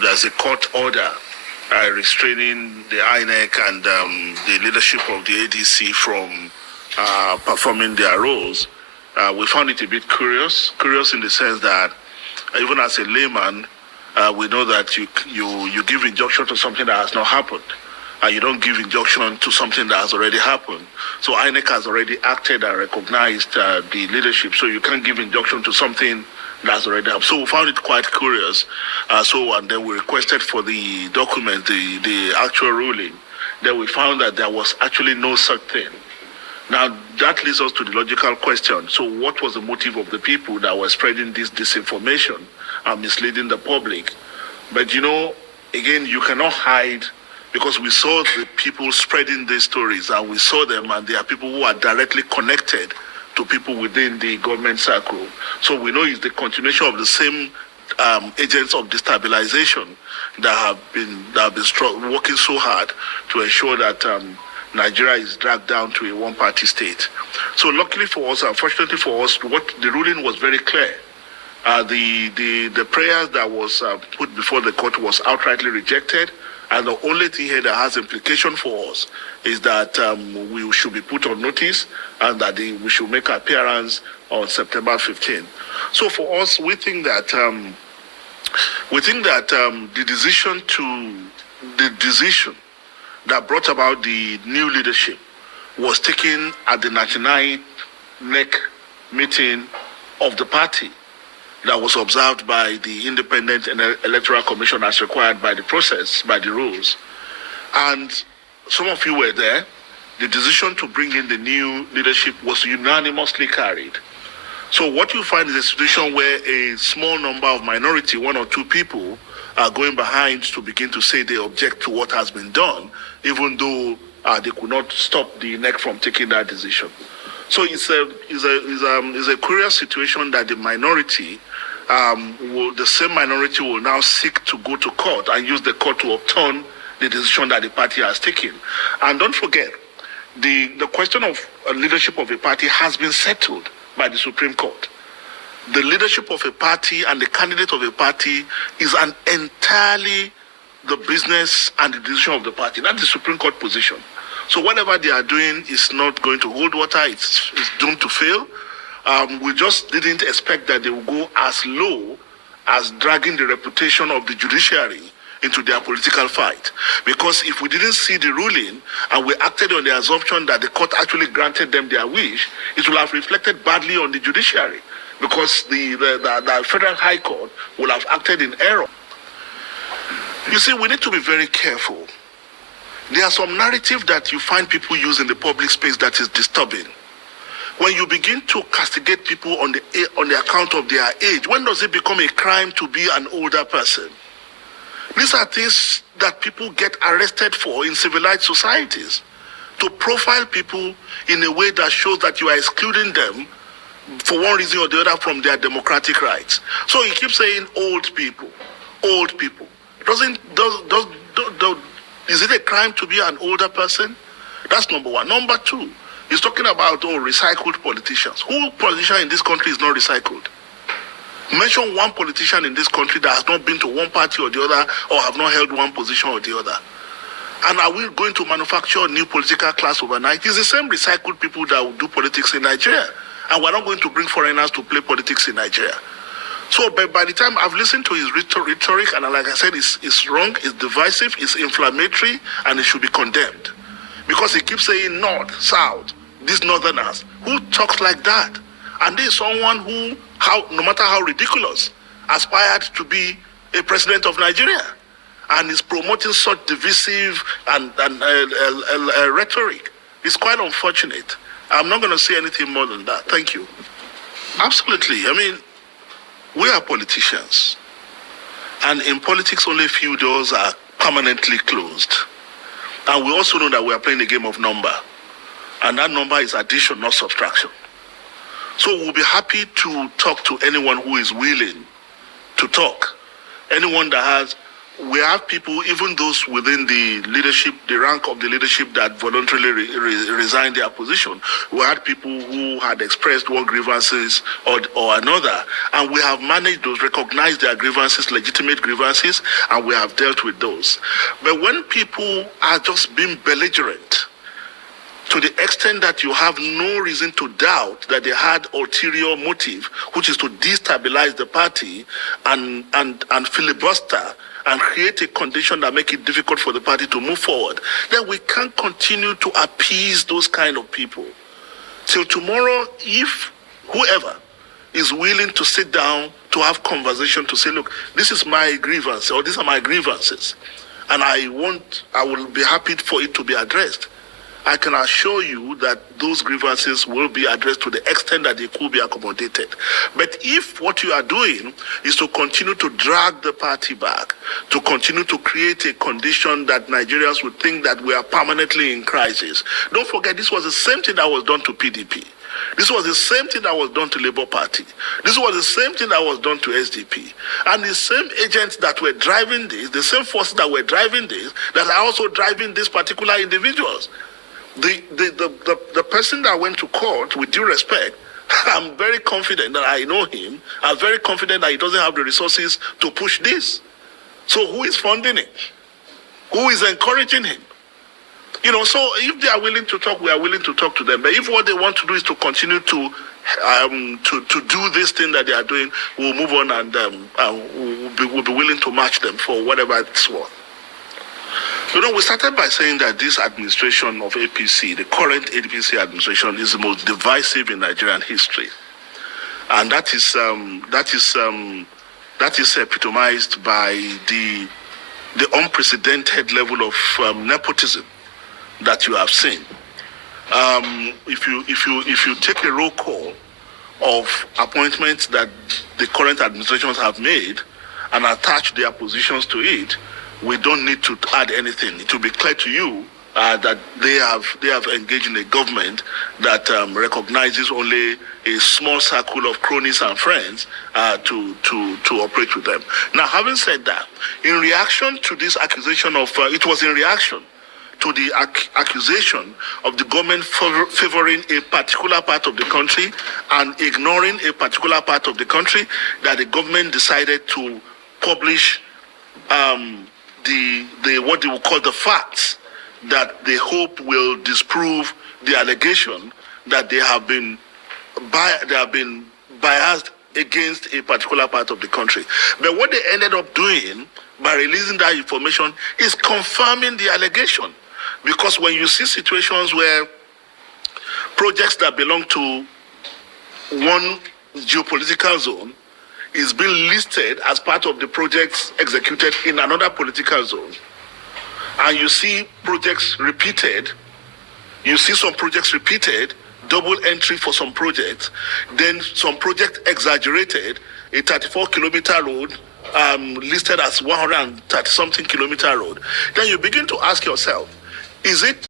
there's a court order restraining the INEC and the leadership of the ADC from performing their roles. We found it a bit curious in the sense that even as a layman, we know that you give injunction to something that has not happened. You don't give injunction to something that has already happened. So INEC has already acted and recognized the leadership. So you can't give injunction to something that's already happened. So we found it quite curious. And then we requested for the document, the actual ruling. Then we found that there was actually no such thing. Now, that leads us to the logical question. So what was the motive of the people that were spreading this disinformation and misleading the public? But, again, you cannot hide, because we saw the people spreading these stories, and we saw them, and there are people who are directly connected to people within the government circle. So we know it's the continuation of the same agents of destabilization that have been working so hard to ensure that Nigeria is dragged down to a one-party state. So luckily for us, unfortunately for us, what the ruling was very clear. The prayers that was put before the court was outrightly rejected, and the only thing here that has implication for us is that we should be put on notice, and that we should make an appearance on September 15. So for us, we think that the decision that brought about the new leadership was taken at the 99th NEC meeting of the party that was observed by the Independent Electoral Commission as required by the process, by the rules. And some of you were there. The decision to bring in the new leadership was unanimously carried. So what you find is a situation where a small number of minority, one or two people, are going behind to begin to say they object to what has been done, even though they could not stop the NEC from taking that decision. So it's a curious situation that the minority, the same minority will now seek to go to court and use the court to overturn the decision that the party has taken. And don't forget, the question of leadership of a party has been settled by the Supreme Court. The leadership of a party and the candidate of a party is an entirely the business and the decision of the party. That's the Supreme Court position. So whatever they are doing is not going to hold water. It's doomed to fail. We just didn't expect that they would go as low as dragging the reputation of the judiciary into their political fight. Because if we didn't see the ruling and we acted on the assumption that the court actually granted them their wish, it will have reflected badly on the judiciary, because the Federal High Court will have acted in error. You see, we need to be very careful. There are some narrative that you find people use in the public space that is disturbing. When you begin to castigate people on the account of their age, when does it become a crime to be an older person? These are things that people get arrested for in civilized societies. To profile people in a way that shows that you are excluding them for one reason or the other from their democratic rights. So he keeps saying old people, old people. Is it a crime to be an older person? That's number one. Number two, he's talking about recycled politicians. Who politician in this country is not recycled? Mention one politician in this country that has not been to one party or the other, or have not held one position or the other. And are we going to manufacture a new political class overnight? It's the same recycled people that will do politics in Nigeria. And we're not going to bring foreigners to play politics in Nigeria. So by the time I've listened to his rhetoric, and like I said, it's wrong, it's divisive, it's inflammatory, and it should be condemned. Because he keeps saying north, south, these northerners. Who talks like that? And there is someone who, no matter how ridiculous, aspired to be a president of Nigeria, and is promoting such divisive and rhetoric. It's quite unfortunate. I'm not going to say anything more than that. Thank you. Absolutely. I mean, we are politicians. And in politics, only a few doors are permanently closed. And we also know that we are playing a game of number. And that number is addition, not subtraction. So we'll be happy to talk to anyone who is willing to talk. Anyone that has we have people, even those within the leadership, the rank of the leadership that voluntarily resigned their position. We had people who had expressed one grievances or another, and we have managed to recognize their grievances, legitimate grievances, and we have dealt with those. But when people are just being belligerent, to the extent that you have no reason to doubt that they had ulterior motive, which is to destabilize the party and filibuster and create a condition that make it difficult for the party to move forward, then we can't continue to appease those kind of people. Till tomorrow, if whoever is willing to sit down to have conversation to say, look, this is my grievance, or these are my grievances, and I will be happy for it to be addressed, I can assure you that those grievances will be addressed to the extent that they could be accommodated. But if what you are doing is to continue to drag the party back, to continue to create a condition that Nigerians would think that we are permanently in crisis, don't forget this was the same thing that was done to PDP. This was the same thing that was done to Labour Party. This was the same thing that was done to SDP. And the same agents that were driving this, the same forces that were driving this, that are also driving these particular individuals. The person that went to court, with due respect, I'm very confident that I know him. I'm very confident that he doesn't have the resources to push this. So who is funding it? Who is encouraging him? So if they are willing to talk, we are willing to talk to them. But if what they want to do is to continue to do this thing that they are doing, we'll move on and we'll be willing to match them for whatever it's worth. We started by saying that this administration of APC, the current APC administration, is the most divisive in Nigerian history, and that is epitomized by the unprecedented level of nepotism that you have seen. If you take a roll call of appointments that the current administrations have made and attach their positions to it, we don't need to add anything. It will be clear to you that they have engaged in a government that recognizes only a small circle of cronies and friends to operate with them. Now, having said that, in reaction to this accusation of, it was in reaction to the accusation of the government favoring a particular part of the country and ignoring a particular part of the country that the government decided to publish the what they will call the facts that they hope will disprove the allegation that they have been biased against a particular part of the country. But what they ended up doing by releasing that information is confirming the allegation. Because when you see situations where projects that belong to one geopolitical zone is being listed as part of the projects executed in another political zone, and you see projects repeated, double entry for some projects, then some project exaggerated, a 34-kilometer road listed as 130-something kilometer road, then you begin to ask yourself, is it